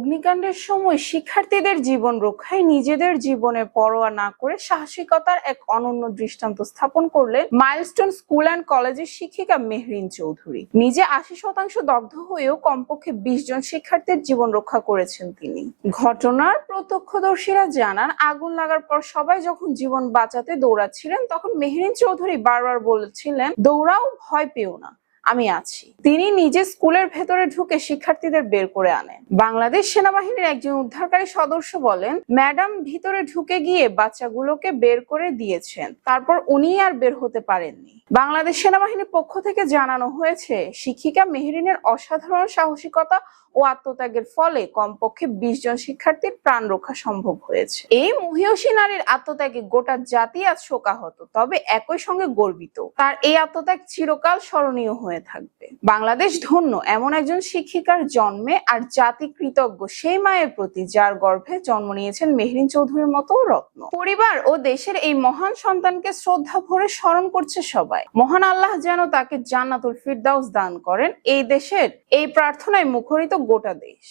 অগ্নিকাণ্ডের সময় শিক্ষার্থীদের জীবন রক্ষায় নিজেদের জীবনের পরোয়া না করে সাহসিকতার এক অনন্য দৃষ্টান্ত স্থাপন করলেন মাইলস্টোন স্কুল অ্যান্ড কলেজের শিক্ষিকা মেহরিন চৌধুরী। নিজে 80% দগ্ধ হয়েও কমপক্ষে 20 জন শিক্ষার্থীর জীবন রক্ষা করেছেন তিনি। ঘটনার প্রত্যক্ষদর্শীরা জানান, আগুন লাগার পর সবাই যখন জীবন বাঁচাতে দৌড়াচ্ছিলেন তখন মেহরিন চৌধুরী বারবার বলেছিলেন, দৌড়াও, ভয় পেও না, আমি আছি। তিনি নিজে স্কুলের ভেতরে ঢুকে শিক্ষার্থীদের বের করে আনেন। বাংলাদেশ সেনাবাহিনীর একজন উদ্ধারকারী সদস্য বলেন, ম্যাডাম ভিতরে ঢুকে গিয়ে বাচ্চাগুলোকে বের করে দিয়েছেন, তারপর উনি আর বের হতে পারেননি। বাংলাদেশ সেনাবাহিনীর পক্ষ থেকে জানানো হয়েছে, শিক্ষিকা মেহরিনের অসাধারণ সাহসিকতা ও আত্মত্যাগের ফলে কমপক্ষে 20 জন শিক্ষার্থীর প্রাণ রক্ষা সম্ভব হয়েছে। এই মহিয়সী নারীর আত্মত্যাগে গোটা জাতি আজ শোকাহত, তবে একই সঙ্গে গর্বিত। তার এই আত্মত্যাগ চিরকাল স্মরণীয় হয়ে থাকবে। বাংলাদেশ ধন্য এমন একজন শিক্ষিকার জন্মে, আর জাতি কৃতজ্ঞ সেই মায়ের প্রতি যার গর্ভে জন্ম নিয়েছেন মেহরিন চৌধুরীর মতো রত্ন। পরিবার ও দেশের এই মহান সন্তানকে শ্রদ্ধা ভরে স্মরণ করছে সবাই। মহান আল্লাহ যেন তাকে জান্নাতুল ফিরদাউস দান করেন। এই দেশের এই প্রার্থনায় মুখরিত গোটা দেশ।